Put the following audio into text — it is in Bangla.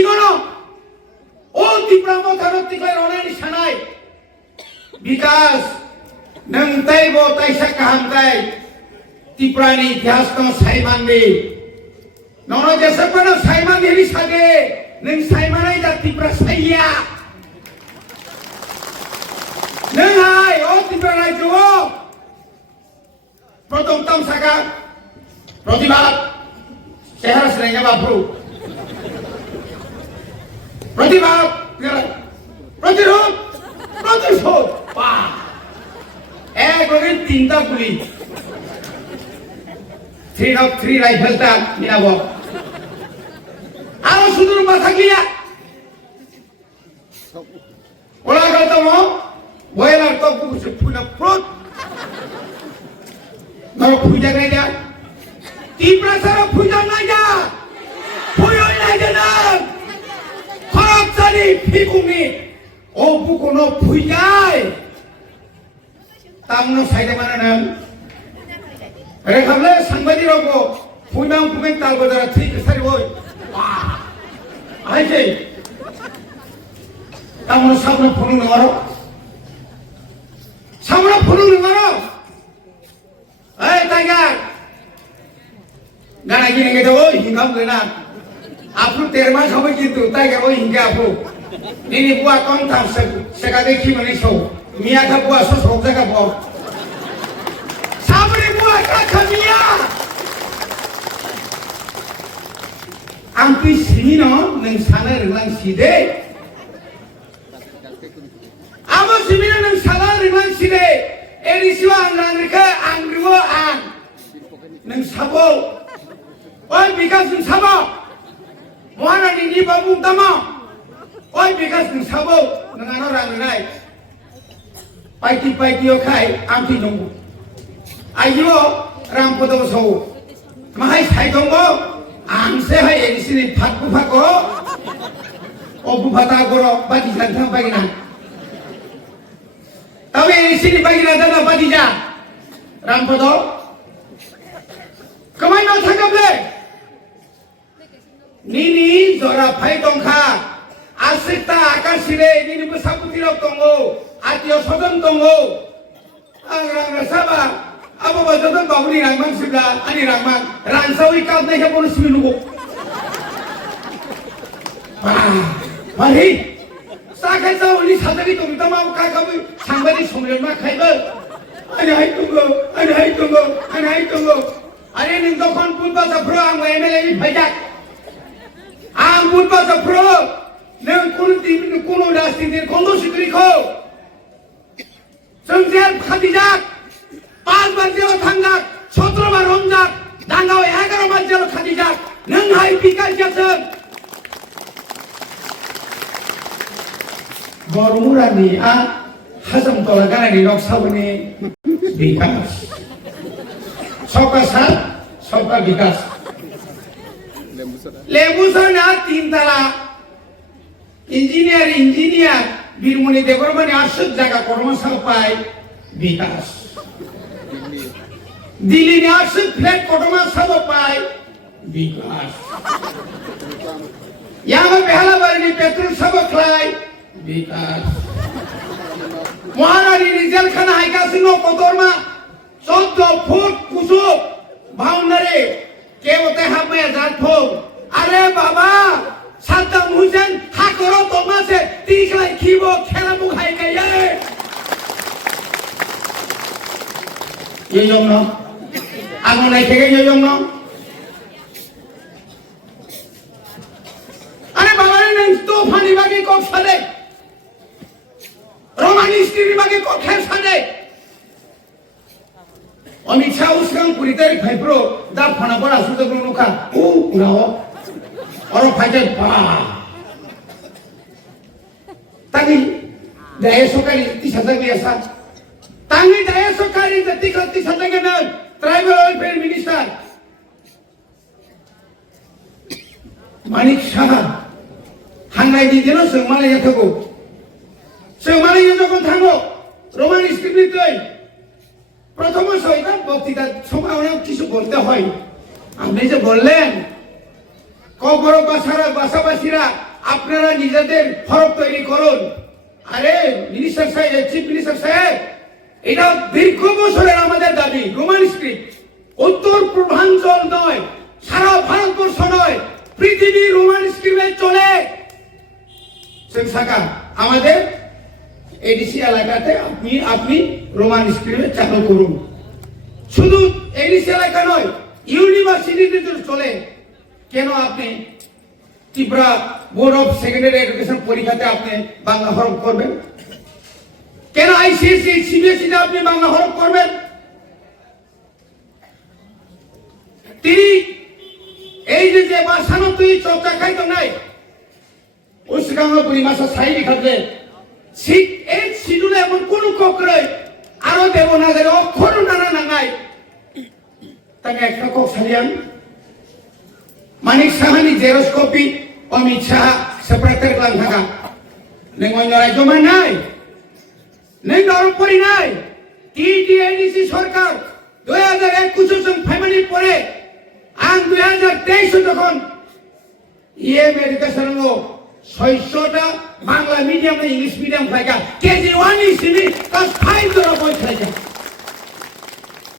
सिगोनो ओ तिप्रा मथारो तिक्लाय रनानि सानाय विकास नंताय बो ताइसा काहामताय तिप्रानि इतिहास तो साइमानदि ननो जेसेपनो साइमानदि सागे नों साइमानाय जा तिप्रा साइया नों हाय ओ तिप्रा रायजो प्रथम तम सागा प्रतिबाद सेहरा सेरेंगा बापू प्रतिबाद प्रतिरोध प्रतिशोध एक बगे तीनटा गुली 303 राइफल ता मिलाबो आरो सुदूर माथा गया ओला गतमो बयलार तो बुस फुना फ्रोट न पूजा गया तीव्र सारा पूजा ना जा पूजा ना जाना खराब सारी फिकुमी ओ बुकोनो पूजाय तामनो साइडे माना नम अरे खबले संबंधी रोगो पूजाम पुमें ताल बजारा ठीक सारी वो आये तामनो सामने फुनु नगारो सामने फुनु नगारो टाइगर गाना गिने के तो वो हिंगा गना आपु तेरमा समय किंतु टाइगर वो हिंगा आपु नहीं बुआ कौन था सेका देखी मनी सो मिया का बुआ सो सोचा का बुआ सामने बुआ का खमिया आंटी सिनो नंग साना रिंग सीधे आमो सिमिनो नंग साना रिंग सीधे एरिसिवा आंग्रिका आंग्रिवो आं नों साबो ओय विकास नों साबो मोहाना निनि बाबु तमा ओय विकास नों साबो नोंगानो रांनाय पाइटियो खाय आंथि दंगो आइयो रामपदो सौ माहाय साइ दंगो आंसे हाय एरिसिनि फाटबु फाको अबु फाता गरो बादि जानथां बागिना तबे एरिसिनि बागिना दाना बादि जा रामपदो कमाई न थांगाबले निनि जरा फाइ दंखा आसिता आकाशिरे निनि बसापुतिराव दंगो आतियो सदन दंगो आं रांगा साबा आबो बजदन बाबुनि रांमान सिब्ला आनि रांमान रांसावि काबनाय के बनो सिबिनुगो बाहि साखाय जावनि सादारि दंता माव काकाबो सांबारि समलेन मा खायबो आनि हाय दंगो अरे नों दखन बुधबा जाफ्रो आं एमएलए नि फायजाक आं बुधबा जाफ्रो नों कुनु राजनीति खन्द सिक्रिखौ जों जेल खादिजाक 5 बार जेल थांजाक 17 बार हमजाक दांगाव 11 बार जेल खादिजाक नों हाय बिकास जाथों बरमुरानि आ हाजम तला गानानि नक्सावनि बिकास सबका साथ सबका विकास लेबुसना 3 तला इंजीनियर बीरमणि देवरमणि आशुक जागा कर्मशाला पाय विकास दिल्ली ने आशुक फ्लैट कर्मशाला पाय विकास यहाँ बेहला बारनी पेट्रोल सब खलाय विकास महारानी रिजल खाना हाइका सिनो कोतरमा 14 फुट कुसुम बाउंड्री के होते हैं में जात फुट अरे बाबा सद्दाम हुसैन हाकरो तोमा से तीखलाई खीबो खेला मुखाई के ये जोंनो आगो नाइ के ये जोंनो अरे बाबा ने तो फानी बागी को छले रोमानी स्त्री बागी को खेल छले अमित शाह उसका पुरीतारी फाइप्रो दा फना बड़ा सुते ग्रोनो का ओ उराओ और फाइटे पा तांगी दाय सोकारी 30,000 के ऐसा तांगी दाय सोकारी 30,000 के न tribal welfare minister Manik Saha हांनाय दिनो जों माने याथगो जों माने यजों थांगो रोमानी स्क्रिप्ट दै प्रथम सहिता बक्तृता समावना किछु बोलते হয় আপনি যে বললেন কবর বাসারা বাসাবাসীরা আপনারা নিজেদের হরফ তৈরি করুন। আরে মিনিস্টার সাহেব, চিফ মিনিস্টার সাহেব, এটা দীর্ঘ বছরের আমাদের দাবি। রোমান স্ক্রিপ্ট উত্তর পূর্বাঞ্চল নয়, সারা ভারতবর্ষ নয়, পৃথিবী রোমান স্ক্রিপ্টে চলে। সেন্সাকা আমাদের এডিসি এলাকাতে আপনি রোমান স্ক্রিপ্টে চালু করুন। শুধু এডিসি এলাকা নয়, ইউনিভার্সিটিতে চলে। কেন আপনি Tripura board of secondary education পরীক্ষাতে আপনি বাংলা হরফ করবেন? কেন আইসিএসসি সিবিএসই তে আপনি বাংলা হরফ করবেন? তিনি এই যে ভাষানো তুই চর্চা খাইতো নাই উসগাঙ্গপুরি ভাষা সাইডি খাতে ঠিক এই শিডিউলে এমন কোন ককরে আরো দেবনাগরে অক্ষর নানা নাঙাই তাকে একটা কক সালিয়ান মানিক সাহানি xerox copy Amit Shah separator club থাকা নেই অন্য রাজ্য মান নাই নেই নরমপুরি নাই। টিটিআইডিসি সরকার 2021 জন ফ্যামিলি পরে আন 2023 যখন ইএম এডুকেশন 600টা বাংলা মিডিয়াম ইংলিশ মিডিয়াম থাকা কেজি 1 ইসিনি ক্লাস 5 ধরা বই থাকা